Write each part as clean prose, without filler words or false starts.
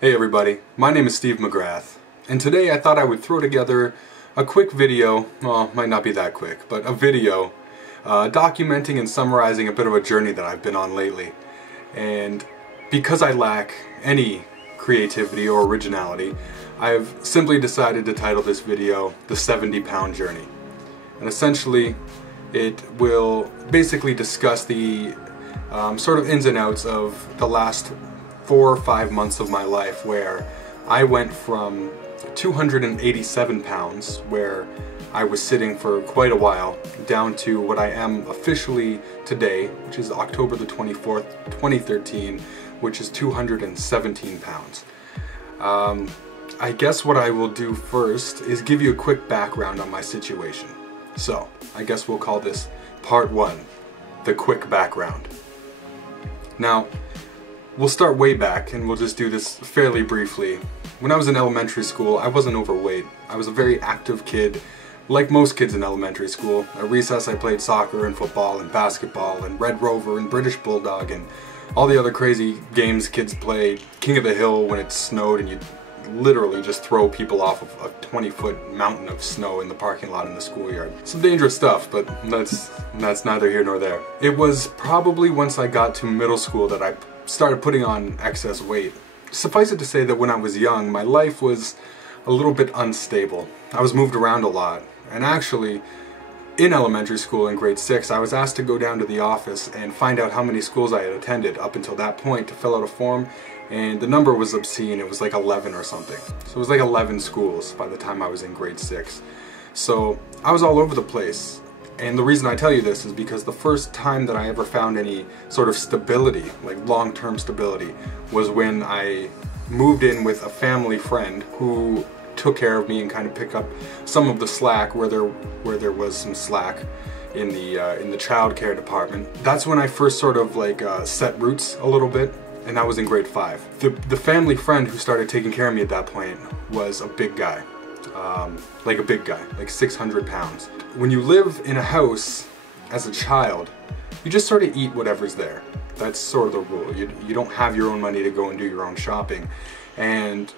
Hey everybody, my name is Steve McGrath, and today I thought I would throw together a quick video, well, might not be that quick, but a video documenting and summarizing a bit of a journey that I've been on lately. And because I lack any creativity or originality, I've simply decided to title this video The 70-Pound Journey. And essentially, it will basically discuss the sort of ins and outs of the last 4 or 5 months of my life, where I went from 287 pounds, where I was sitting for quite a while, down to what I am officially today, which is October the 24th, 2013, which is 217 pounds. I guess what I will do first is give you a quick background on my situation. So, I guess we'll call this Part 1, the quick background. Now, we'll start way back, and we'll just do this fairly briefly. When I was in elementary school, I wasn't overweight. I was a very active kid, like most kids in elementary school. At recess, I played soccer and football and basketball and Red Rover and British Bulldog and all the other crazy games kids play. King of the Hill when it snowed and you'd literally just throw people off of a 20-foot mountain of snow in the parking lot in the schoolyard. Some dangerous stuff, but that's neither here nor there. It was probably once I got to middle school that I started putting on excess weight. Suffice it to say that when I was young, my life was a little bit unstable. I was moved around a lot, and actually, in elementary school in grade 6, I was asked to go down to the office and find out how many schools I had attended up until that point to fill out a form, and the number was obscene. It was like 11 or something. So it was like 11 schools by the time I was in grade 6. So I was all over the place. And the reason I tell you this is because the first time that I ever found any sort of stability, like long-term stability, was when I moved in with a family friend who took care of me and kind of picked up some of the slack where there was some slack in the child care department. That's when I first sort of like set roots a little bit, and that was in grade 5. The family friend who started taking care of me at that point was a big guy. Like a big guy, like 600 pounds. When you live in a house as a child, you just sort of eat whatever's there. That's sort of the rule. You don't have your own money to go and do your own shopping. And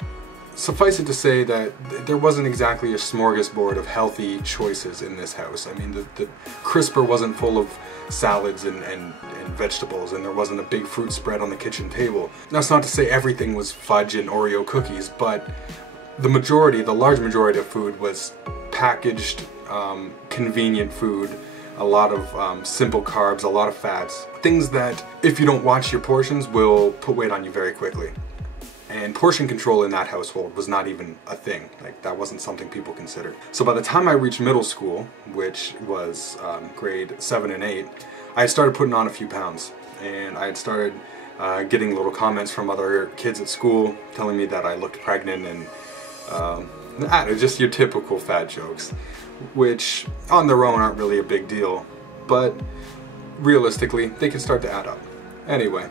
suffice it to say that there wasn't exactly a smorgasbord of healthy choices in this house. I mean, the crisper wasn't full of salads and vegetables, and there wasn't a big fruit spread on the kitchen table. That's not to say everything was fudge and Oreo cookies, but the large majority of food was packaged, convenient food, a lot of simple carbs, a lot of fats. Things that, if you don't watch your portions, will put weight on you very quickly. And portion control in that household was not even a thing. Like, that wasn't something people considered. So by the time I reached middle school, which was grade 7 and 8, I had started putting on a few pounds. And I had started getting little comments from other kids at school telling me that I looked pregnant, and just your typical fat jokes, which on their own aren't really a big deal, but realistically they can start to add up. Anyway,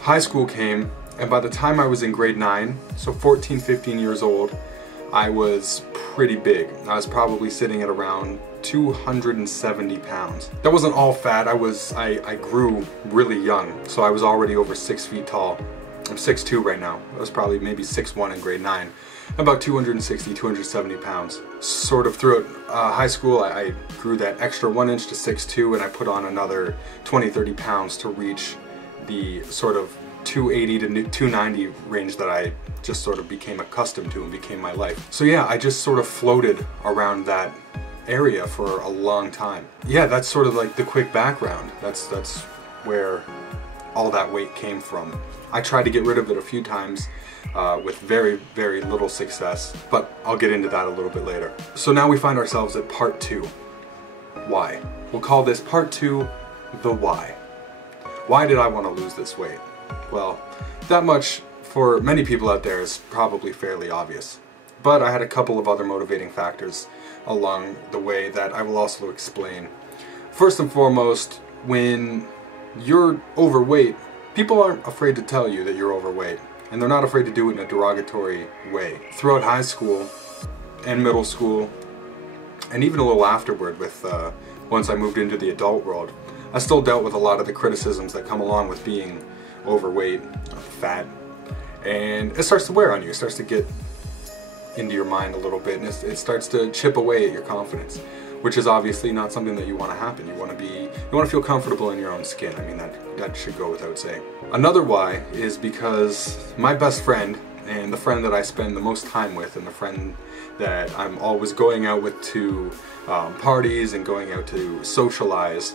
high school came, and by the time I was in grade 9, so 14, 15 years old, I was pretty big. I was probably sitting at around 270 pounds. That wasn't all fat. I grew really young, so I was already over 6 feet tall. I'm 6'2" right now. I was probably maybe 6'1" in grade 9. About 260, 270 pounds. Sort of throughout high school, I grew that extra 1 inch to 6'2", and I put on another 20, 30 pounds to reach the sort of 280 to 290 range that I just sort of became accustomed to and became my life. So yeah, I just sort of floated around that area for a long time. Yeah, that's sort of like the quick background. That's where all that weight came from. I tried to get rid of it a few times with very, very little success, but I'll get into that a little bit later. So now we find ourselves at part 2. Why? We'll call this part 2, the why. Why did I want to lose this weight? Well, that much for many people out there is probably fairly obvious, but I had a couple of other motivating factors along the way that I will also explain. First and foremost, when you're overweight, people aren't afraid to tell you that you're overweight, and they're not afraid to do it in a derogatory way. Throughout high school and middle school, and even a little afterward with once I moved into the adult world, I still dealt with a lot of the criticisms that come along with being overweight, fat, and it starts to wear on you. It starts to get into your mind a little bit, and it starts to chip away at your confidence, which is obviously not something that you want to happen. You want to feel comfortable in your own skin. I mean, that should go without saying. Another why is because my best friend, and the friend that I spend the most time with, and the friend that I'm always going out with to parties and going out to socialize,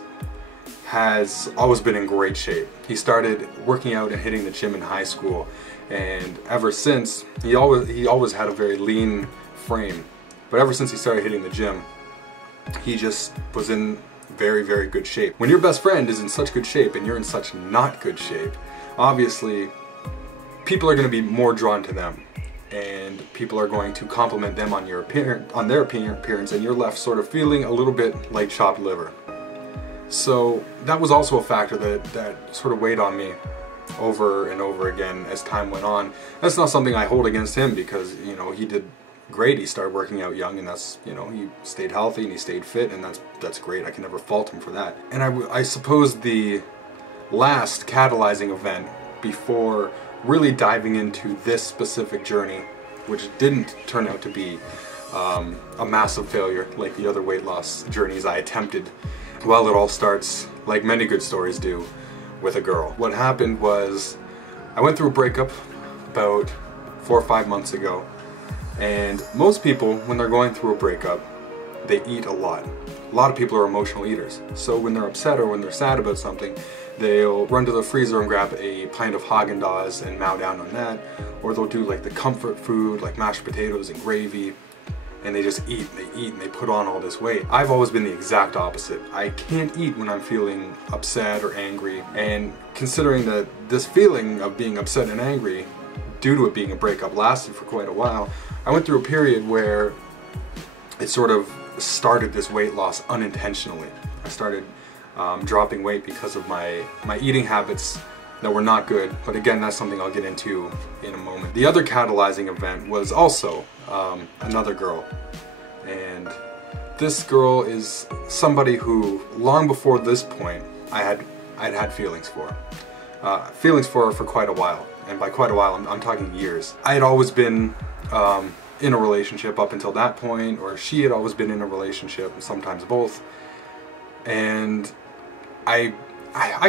has always been in great shape. He started working out and hitting the gym in high school, and ever since, he always had a very lean frame, but ever since he started hitting the gym, he just was in very, very good shape. When your best friend is in such good shape and you're in such not good shape, obviously people are going to be more drawn to them, and people are going to compliment them on their appearance, and you're left sort of feeling a little bit like chopped liver. So that was also a factor that sort of weighed on me over and over again as time went on. That's not something I hold against him, because, you know, he did great. He started working out young, and that's, you know, he stayed healthy and he stayed fit, and that's great. I can never fault him for that. And I suppose the last catalyzing event before really diving into this specific journey, which didn't turn out to be a massive failure like the other weight loss journeys I attempted. Well, it all starts, like many good stories do, with a girl. What happened was, I went through a breakup about 4 or 5 months ago, and most people, when they're going through a breakup, they eat a lot. A lot of people are emotional eaters, so when they're upset or when they're sad about something, they'll run to the freezer and grab a pint of Haagen-Dazs and mow down on that, or they'll do like the comfort food like mashed potatoes and gravy, and they just eat and they put on all this weight. I've always been the exact opposite. I can't eat when I'm feeling upset or angry, and considering that this feeling of being upset and angry due to it being a breakup lasted for quite a while, I went through a period where it sort of started this weight loss unintentionally. I started dropping weight because of my eating habits that were not good, but again, that's something I'll get into in a moment. The other catalyzing event was also another girl, and this girl is somebody who, long before this point, I'd had feelings for. Feelings for her for quite a while, and by quite a while, I'm talking years. I had always been in a relationship up until that point, or she had always been in a relationship, sometimes both, and I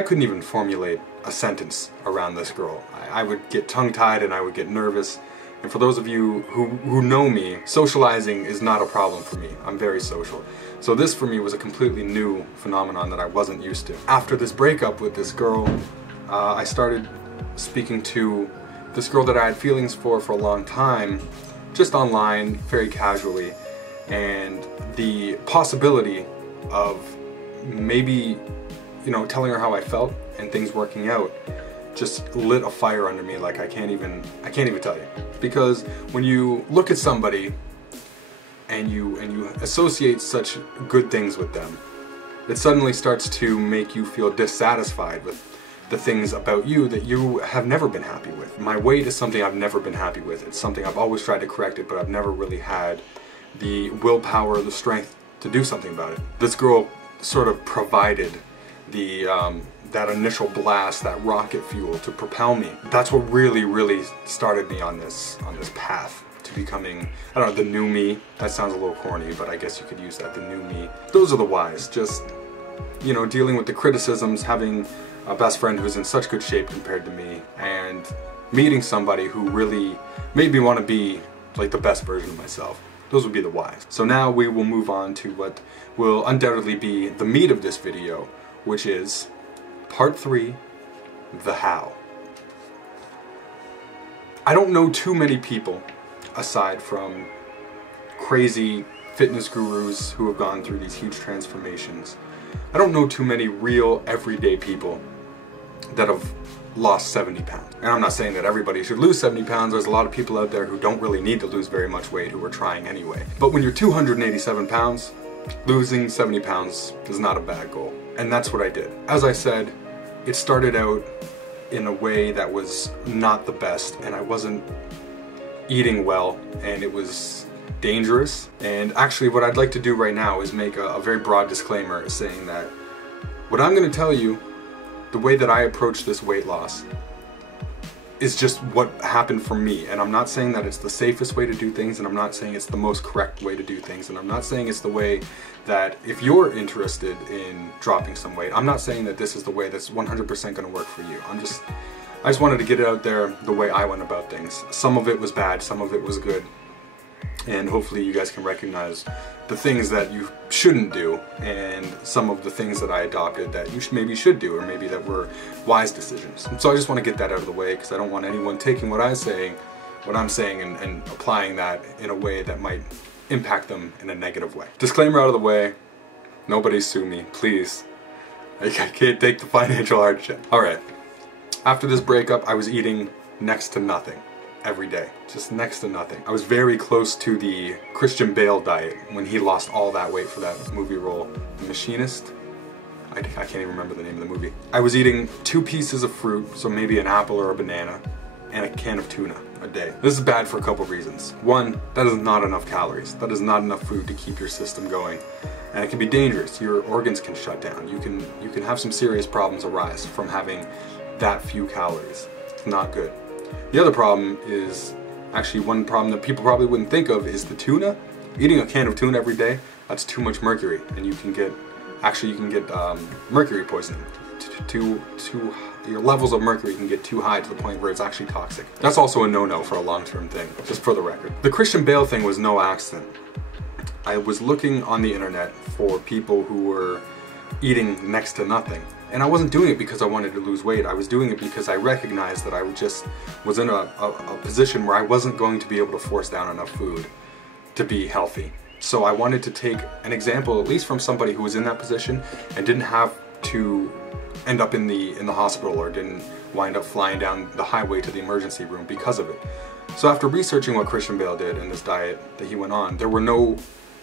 couldn't even formulate a sentence around this girl. I would get tongue-tied and I would get nervous. And for those of you who know me, socializing is not a problem for me. I'm very social. So this for me was a completely new phenomenon that I wasn't used to. After this breakup with this girl, I started speaking to this girl that I had feelings for a long time, just online, very casually, and the possibility of maybe, you know, telling her how I felt and things working out just lit a fire under me like I can't even tell you. Because when you look at somebody and you associate such good things with them, it suddenly starts to make you feel dissatisfied with the things about you that you have never been happy with. My weight is something I've never been happy with. It's something I've always tried to correct it, but I've never really had the willpower or the strength to do something about it. This girl sort of provided the that initial blast, that rocket fuel to propel me. That's what really started me on this path to becoming, I don't know, the new me. That sounds a little corny, but I guess you could use that, the new me. Those are the whys. Just, you know, dealing with the criticisms, having a best friend who's in such good shape compared to me, and meeting somebody who really made me want to be like the best version of myself. Those would be the whys. So now we will move on to what will undoubtedly be the meat of this video, which is part 3, the how. I don't know too many people, aside from crazy fitness gurus who have gone through these huge transformations. I don't know too many real everyday people that have lost 70 pounds. And I'm not saying that everybody should lose 70 pounds. There's a lot of people out there who don't really need to lose very much weight who are trying anyway. But when you're 287 pounds, losing 70 pounds is not a bad goal. And that's what I did. As I said, it started out in a way that was not the best, and I wasn't eating well, and it was dangerous. And actually what I'd like to do right now is make a very broad disclaimer saying that what I'm going to tell you, the way that I approach this weight loss, is just what happened for me. And I'm not saying that it's the safest way to do things, and I'm not saying it's the most correct way to do things, and I'm not saying it's the way that if you're interested in dropping some weight, I'm not saying that this is the way that's 100% going to work for you. I just wanted to get it out there the way I went about things. Some of it was bad, some of it was good, and hopefully you guys can recognize the things that you shouldn't do and some of the things that I adopted that you maybe should do, or maybe that were wise decisions. And so I just want to get that out of the way, because I don't want anyone taking what I'm saying and applying that in a way that might impact them in a negative way. Disclaimer out of the way, nobody sue me, please. I can't take the financial hardship. Alright, after this breakup I was eating next to nothing. Every day, just next to nothing. I was very close to the Christian Bale diet when he lost all that weight for that movie role, The Machinist. I can't even remember the name of the movie. I was eating 2 pieces of fruit, so maybe an apple or a banana, and a can of tuna a day. This is bad for a couple reasons. One, that is not enough calories. That is not enough food to keep your system going, and it can be dangerous. Your organs can shut down. You can have some serious problems arise from having that few calories. It's not good. The other problem is, actually one problem that people probably wouldn't think of, is the tuna. Eating a can of tuna every day, that's too much mercury, and you can get mercury poisoning. Your levels of mercury can get too high to the point where it's actually toxic. That's also a no-no for a long-term thing, just for the record. The Christian Bale thing was no accident. I was looking on the internet for people who were eating next to nothing. And I wasn't doing it because I wanted to lose weight. I was doing it because I recognized that I just was in a position where I wasn't going to be able to force down enough food to be healthy. So I wanted to take an example, at least from somebody who was in that position and didn't have to end up in the hospital, or didn't wind up flying down the highway to the emergency room because of it. So after researching what Christian Bale did in this diet that he went on, there were no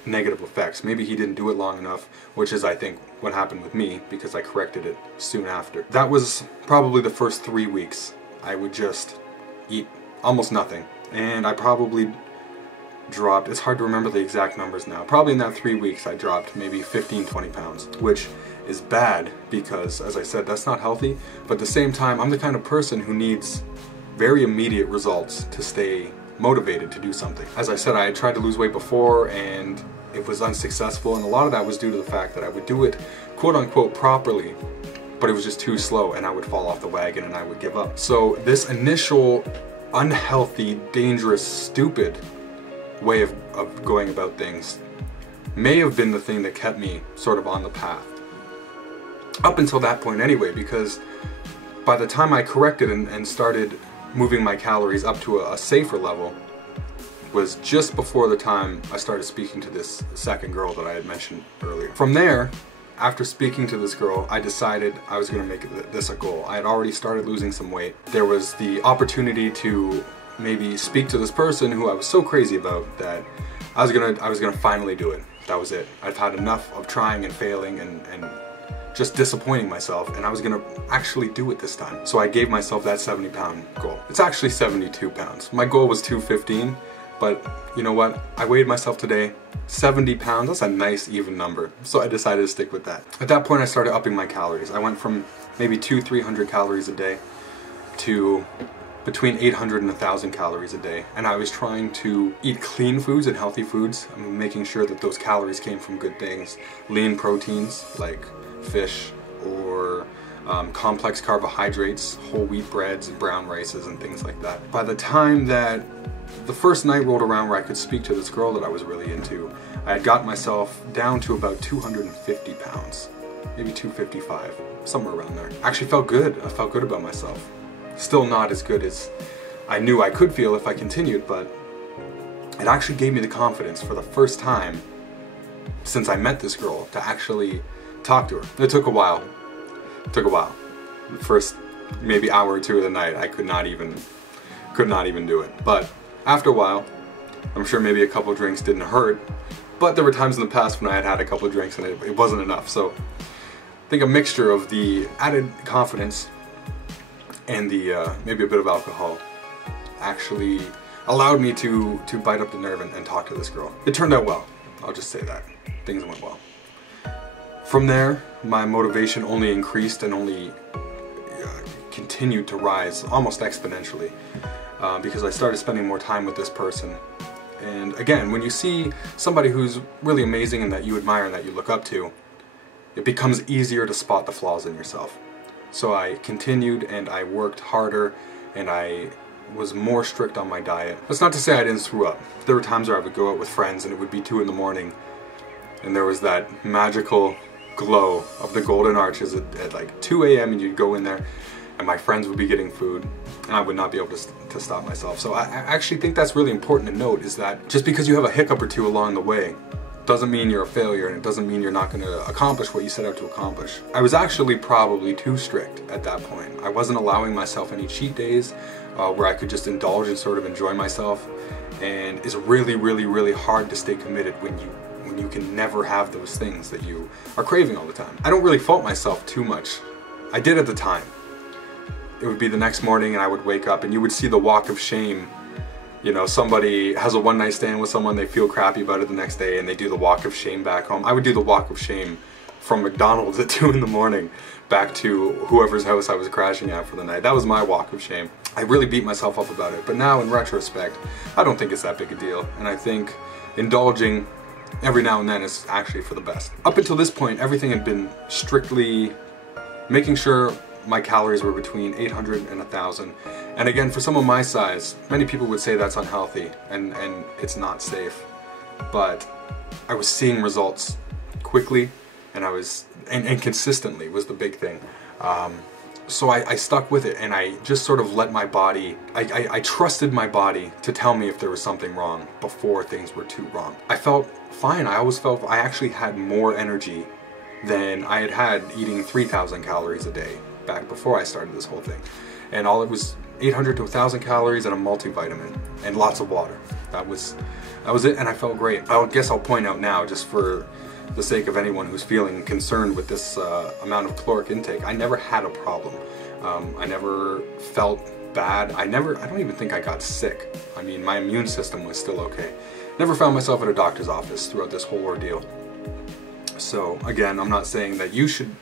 negative effects. Maybe he didn't do it long enough, which is, I think, what happened with me, because I corrected it soon after. That was probably the first 3 weeks. I would just eat almost nothing, and I probably dropped, it's hard to remember the exact numbers now, probably in that 3 weeks I dropped maybe 15-20 pounds, which is bad because, as I said, that's not healthy, but at the same time I'm the kind of person who needs very immediate results to stay motivated to do something. As I said, I had tried to lose weight before and it was unsuccessful, and a lot of that was due to the fact that I would do it quote-unquote properly, but it was just too slow and I would fall off the wagon and I would give up. So this initial unhealthy, dangerous, stupid way of going about things may have been the thing that kept me sort of on the path. Up until that point anyway, because by the time I corrected and started moving my calories up to a safer level was just before the time I started speaking to this second girl that I had mentioned earlier. From there, after speaking to this girl, I decided I was going to make this a goal. I had already started losing some weight. There was the opportunity to maybe speak to this person who I was so crazy about that I was gonna finally do it. That was it. I've had enough of trying and failing and just disappointing myself, and I was gonna actually do it this time. So I gave myself that 70-pound goal. It's actually 72 pounds. My goal was 215, but you know what? I weighed myself today, 70 pounds, that's a nice even number. So I decided to stick with that. At that point I started upping my calories. I went from maybe 200-300 calories a day to between 800 and 1,000 calories a day. And I was trying to eat clean foods and healthy foods. I'm making sure that those calories came from good things. Lean proteins like fish, or complex carbohydrates, whole wheat breads, brown rices, and things like that. By the time that the first night rolled around where I could speak to this girl that I was really into, I had got myself down to about 250 pounds, maybe 255, somewhere around there. I actually felt good. I felt good about myself. Still not as good as I knew I could feel if I continued, but it actually gave me the confidence for the first time since I met this girl to actually talk to her. It took a while. It took a while. The first maybe hour or two of the night I could not even do it. But after a while, I'm sure maybe a couple drinks didn't hurt, but there were times in the past when I had had a couple drinks and it wasn't enough. So I think a mixture of the added confidence and the maybe a bit of alcohol actually allowed me to bite up the nerve and talk to this girl. It turned out well. I'll just say that. Things went well. From there, my motivation only increased and only continued to rise almost exponentially because I started spending more time with this person. And again, when you see somebody who's really amazing and that you admire and that you look up to, it becomes easier to spot the flaws in yourself. So I continued and I worked harder and I was more strict on my diet. That's not to say I didn't screw up. There were times where I would go out with friends and it would be 2 in the morning and there was that magical glow of the golden arches at like 2 a.m. and you'd go in there and my friends would be getting food and I would not be able to stop myself. So I actually think that's really important to note, is that just because you have a hiccup or two along the way doesn't mean you're a failure, and it doesn't mean you're not going to accomplish what you set out to accomplish. I was actually probably too strict at that point. I wasn't allowing myself any cheat days where I could just indulge and sort of enjoy myself, and it's really, really, really hard to stay committed when you can never have those things that you are craving all the time. I don't really fault myself too much. I did at the time. It would be the next morning and I would wake up and you would see the walk of shame. You know, somebody has a one-night stand with someone, they feel crappy about it the next day and they do the walk of shame back home. I would do the walk of shame from McDonald's at 2 in the morning back to whoever's house I was crashing at for the night. That was my walk of shame. I really beat myself up about it, but now in retrospect, I don't think it's that big a deal. And I think indulging every now and then is actually for the best. Up until this point, everything had been strictly making sure my calories were between 800 and 1,000. And again, for someone my size, many people would say that's unhealthy and it's not safe. But I was seeing results quickly and and consistently was the big thing. So I stuck with it and I just sort of let my body, I trusted my body to tell me if there was something wrong before things were too wrong. I felt fine. I always felt I actually had more energy than I had eating 3,000 calories a day back before I started this whole thing. And all it was 800 to 1,000 calories and a multivitamin and lots of water. That was it, and I felt great. I guess I'll point out now, just for the sake of anyone who's feeling concerned with this amount of caloric intake, I never had a problem. I never felt bad. I don't even think I got sick. I mean, my immune system was still okay. Never found myself at a doctor's office throughout this whole ordeal. So again, I'm not saying that you should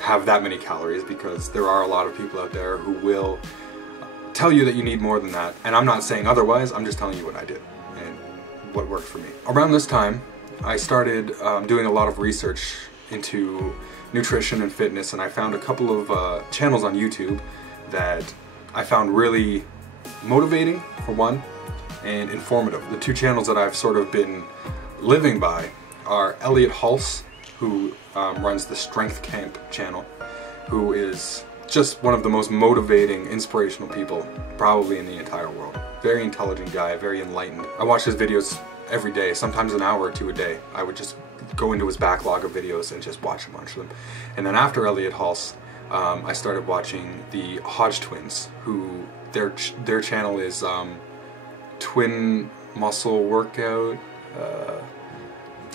have that many calories, because there are a lot of people out there who will tell you that you need more than that, and I'm not saying otherwise. I'm just telling you what I did and what worked for me. Around this time, I started doing a lot of research into nutrition and fitness, and I found a couple of channels on YouTube that I found really motivating, for one, and informative. The 2 channels that I've sort of been living by are Elliot Hulse, who runs the Strength Camp channel, who is just one of the most motivating, inspirational people probably in the entire world. Very intelligent guy, very enlightened. I watch his videos every day, sometimes an hour or 2 a day. I would just go into his backlog of videos and just watch a bunch of them. And then after Elliot Hulse, I started watching the Hodge twins, who their channel is Twin Muscle Workout.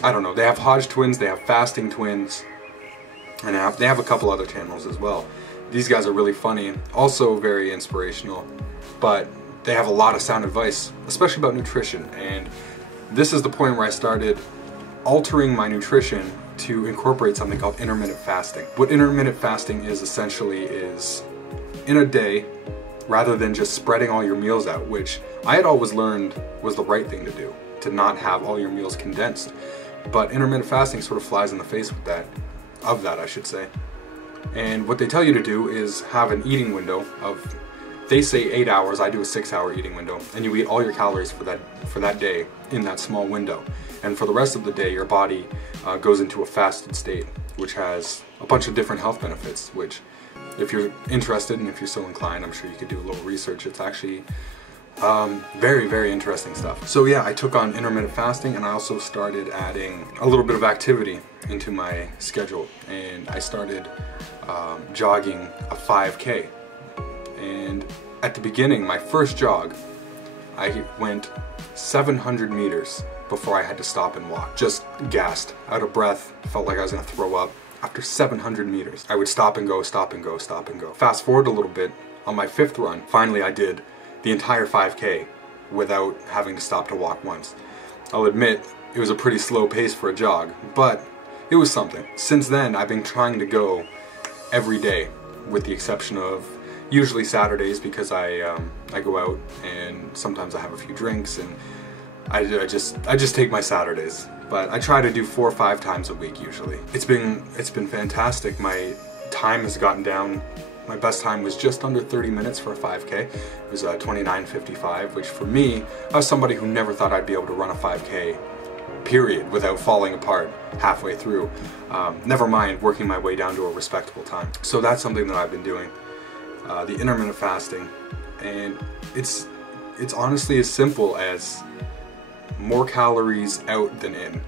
I don't know, they have Hodge twins, they have Fasting twins, and they have a couple other channels as well. These guys are really funny, also very inspirational, but they have a lot of sound advice, especially about nutrition. And this is the point where I started altering my nutrition to incorporate something called intermittent fasting. What intermittent fasting is essentially is, in a day, rather than just spreading all your meals out, which I had always learned was the right thing to do, to not have all your meals condensed. But intermittent fasting sort of flies in the face with that, I should say. And what they tell you to do is have an eating window of, they say 8 hours, I do a 6-hour eating window, and you eat all your calories for that day in that small window. And for the rest of the day, your body goes into a fasted state, which has a bunch of different health benefits, which, if you're interested and if you're so inclined, I'm sure you could do a little research. It's actually very, very interesting stuff. So yeah, I took on intermittent fasting, and I also started adding a little bit of activity into my schedule, and I started jogging a 5K. And at the beginning, my first jog, I went 700 meters before I had to stop and walk. Just gassed, out of breath, felt like I was gonna throw up. After 700 meters, I would stop and go, stop and go, stop and go. Fast forward a little bit, on my 5th run, finally I did the entire 5K without having to stop to walk once. I'll admit, it was a pretty slow pace for a jog, but it was something. Since then, I've been trying to go every day with the exception of usually Saturdays, because I go out and sometimes I have a few drinks, and I just take my Saturdays. But I try to do 4 or 5 times a week usually. It's been fantastic. My time has gotten down. My best time was just under 30 minutes for a 5K. It was 29:55, which for me, I was somebody who never thought I'd be able to run a 5K period without falling apart halfway through. Never mind working my way down to a respectable time. So that's something that I've been doing. The intermittent fasting, and it's honestly as simple as more calories out than in,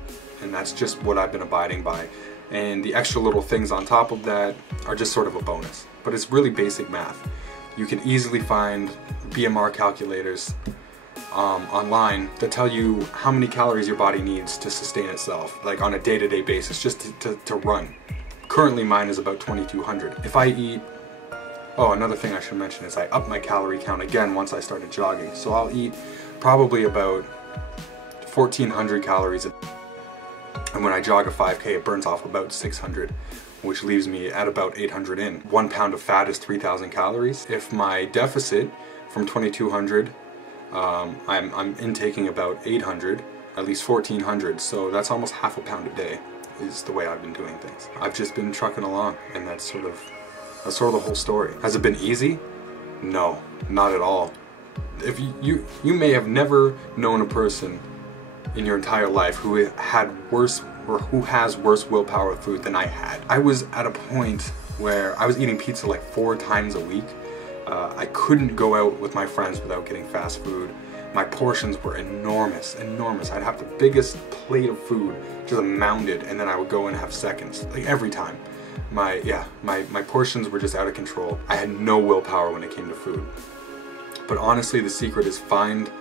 and that's just what I've been abiding by. And the extra little things on top of that are just sort of a bonus. But it's really basic math. You can easily find BMR calculators online that tell you how many calories your body needs to sustain itself, like on a day-to-day basis, just to run. Currently mine is about 2,200. If I eat, oh, another thing I should mention is I up my calorie count again once I started jogging. So I'll eat probably about 1,400 calories a day. And when I jog a 5K, it burns off about 600, which leaves me at about 800 in. 1 pound of fat is 3,000 calories. If my deficit from 2,200, I'm intaking about 800, at least 1,400, so that's almost half a pound a day is the way I've been doing things. I've just been trucking along, and that's sort of the whole story. Has it been easy? No, not at all. If you may have never known a person in your entire life who had worse, or who has worse willpower with food than I had. I was at a point where I was eating pizza like 4 times a week. I couldn't go out with my friends without getting fast food. My portions were enormous. I'd have the biggest plate of food just mounded, and then I would go and have seconds, like every time. My portions were just out of control. I had no willpower when it came to food. But honestly, the secret is find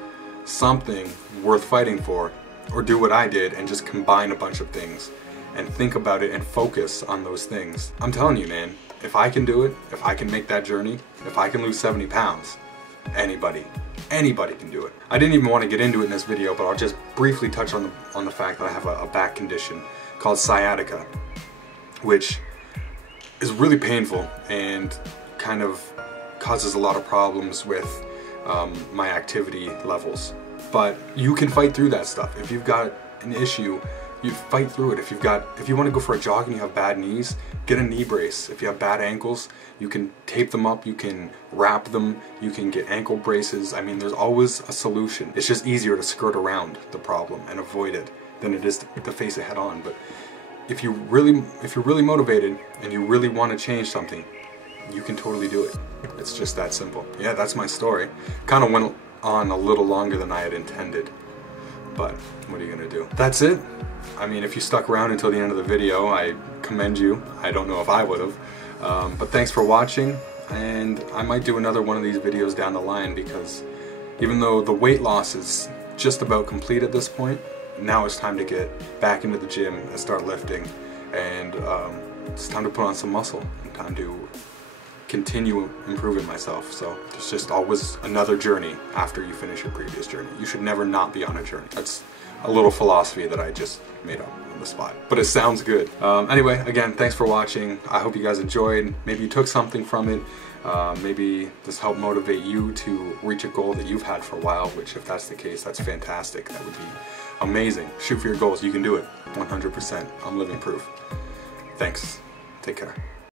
something worth fighting for, or do what I did and just combine a bunch of things and think about it and focus on those things. I'm telling you, man, if I can do it, if I can make that journey, if I can lose 70 pounds, anybody can do it. I didn't even want to get into it in this video, but I'll just briefly touch on the fact that I have a back condition called sciatica, which is really painful and kind of causes a lot of problems with my activity levels. But you can fight through that stuff. If you've got an issue, you fight through it. If you want to go for a jog and you have bad knees, get a knee brace. If you have bad ankles, you can tape them up, you can wrap them, you can get ankle braces. I mean, there's always a solution. It's just easier to skirt around the problem and avoid it than it is to face it head on. But if you're really motivated and you really want to change something, you can totally do it. It's just that simple. Yeah, that's my story. Kind of went on a little longer than I had intended, but what are you gonna do? That's it. I mean, if you stuck around until the end of the video, I commend you. I don't know if I would have, but thanks for watching, and I might do another one of these videos down the line, because even though the weight loss is just about complete at this point, now it's time to get back into the gym and start lifting, and it's time to put on some muscle and time to continue improving myself. So there's just always another journey after you finish your previous journey. You should never not be on a journey. That's a little philosophy that I just made up on the spot, but it sounds good. Anyway, again, thanks for watching. I hope you guys enjoyed. Maybe you took something from it. Maybe this helped motivate you to reach a goal that you've had for a while, which if that's the case, that's fantastic. That would be amazing. Shoot for your goals. You can do it. 100%. I'm living proof. Thanks. Take care.